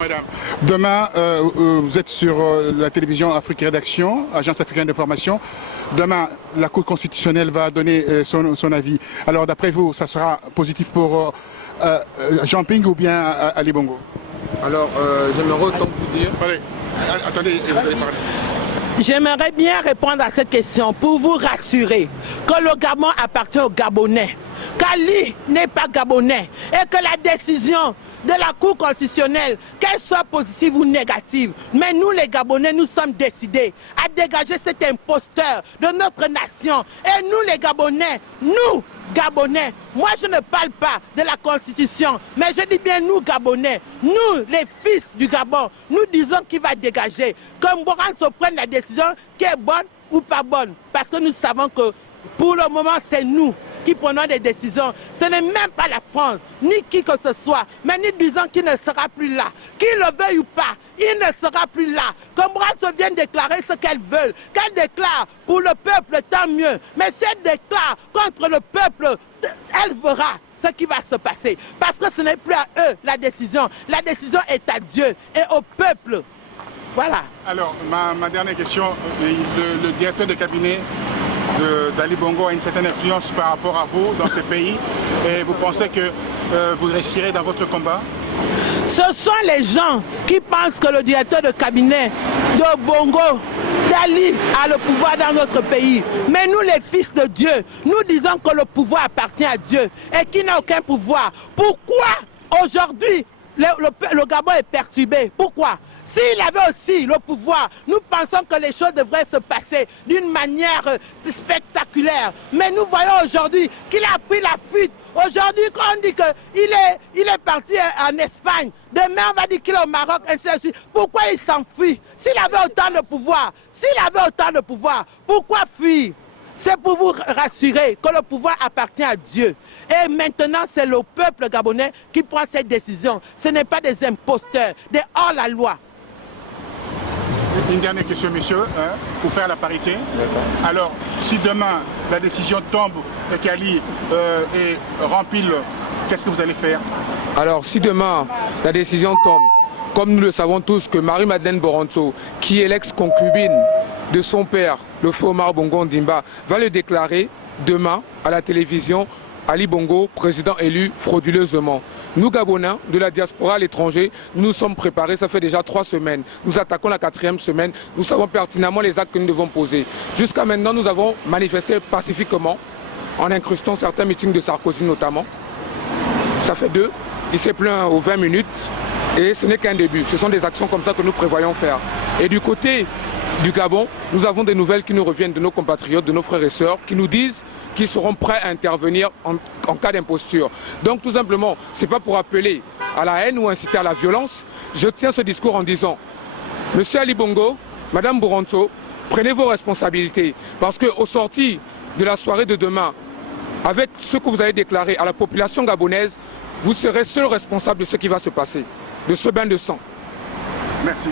Madame, demain, vous êtes sur la télévision Afrique Rédaction, Agence africaine d'information. Demain, la Cour constitutionnelle va donner son avis. Alors, d'après vous, ça sera positif pour Jean Ping ou bien Ali Bongo? Alors, j'aimerais autant vous dire... Allez, attendez, vous allez parler. J'aimerais bien répondre à cette question pour vous rassurer que le Gabon appartient aux Gabonais, qu'Ali n'est pas Gabonais et que la décision de la Cour constitutionnelle, qu'elle soit positive ou négative, mais nous les Gabonais, nous sommes décidés à dégager cet imposteur de notre nation. Et nous les Gabonais, nous Gabonais, moi je ne parle pas de la Constitution, mais je dis bien nous Gabonais, nous les fils du Gabon, nous disons qu'il va dégager, que Mbouranso prenne la décision qui est bonne ou pas bonne, parce que nous savons que pour le moment c'est nous qui prenons des décisions. Ce n'est même pas la France, ni qui que ce soit, mais nous disons qu'il ne sera plus là. Qu'il le veuille ou pas, il ne sera plus là. Que Mbouranso vienne déclarer ce qu'elle veut. Qu'elle déclare pour le peuple, tant mieux. Mais si elle déclare contre le peuple, elle verra ce qui va se passer. Parce que ce n'est plus à eux la décision. La décision est à Dieu et au peuple. Voilà. Alors, ma dernière question, le directeur de cabinet d'Ali Bongo a une certaine influence par rapport à vous dans ce pays et vous pensez que vous réussirez dans votre combat? Ce sont les gens qui pensent que le directeur de cabinet de Bongo, d'Ali a le pouvoir dans notre pays. Mais nous les fils de Dieu, nous disons que le pouvoir appartient à Dieu et qu'il n'a aucun pouvoir. Pourquoi aujourd'hui le Gabon est perturbé? Pourquoi? S'il avait aussi le pouvoir, nous pensons que les choses devraient se passer d'une manière spectaculaire. Mais nous voyons aujourd'hui qu'il a pris la fuite. Aujourd'hui, quand on dit qu'il est parti en Espagne, demain on va dire qu'il est au Maroc, ainsi de suite. Pourquoi il s'enfuit? S'il avait autant de pouvoir, pourquoi fuir? C'est pour vous rassurer que le pouvoir appartient à Dieu. Et maintenant, c'est le peuple gabonais qui prend cette décision. Ce n'est pas des imposteurs, des hors-la-loi. Une dernière question, monsieur, pour faire la parité. Alors, si demain la décision tombe et qu'Ali est rempli, qu'est-ce que vous allez faire? Alors, si demain la décision tombe, comme nous le savons tous, que Marie-Madeleine Mbouranso, qui est l'ex-concubine de son père, le feu Omar Bongo Ondimba, va le déclarer demain à la télévision, Ali Bongo, président élu frauduleusement. Nous, Gabonais, de la diaspora à l'étranger, nous sommes préparés, ça fait déjà 3 semaines. Nous attaquons la 4e semaine, nous savons pertinemment les actes que nous devons poser. Jusqu'à maintenant, nous avons manifesté pacifiquement, en incrustant certains meetings de Sarkozy notamment. Ça fait 2, il s'est plaint aux 20 minutes, et ce n'est qu'un début. Ce sont des actions comme ça que nous prévoyons faire. Et du côté du Gabon, nous avons des nouvelles qui nous reviennent de nos compatriotes, de nos frères et sœurs, qui nous disent qu'ils seront prêts à intervenir en cas d'imposture. Donc tout simplement, ce n'est pas pour appeler à la haine ou inciter à la violence. Je tiens ce discours en disant, Monsieur Ali Bongo, Madame Mbouranso, prenez vos responsabilités. Parce qu'au sorti de la soirée de demain, avec ce que vous avez déclaré à la population gabonaise, vous serez seul responsable de ce qui va se passer, de ce bain de sang. Merci.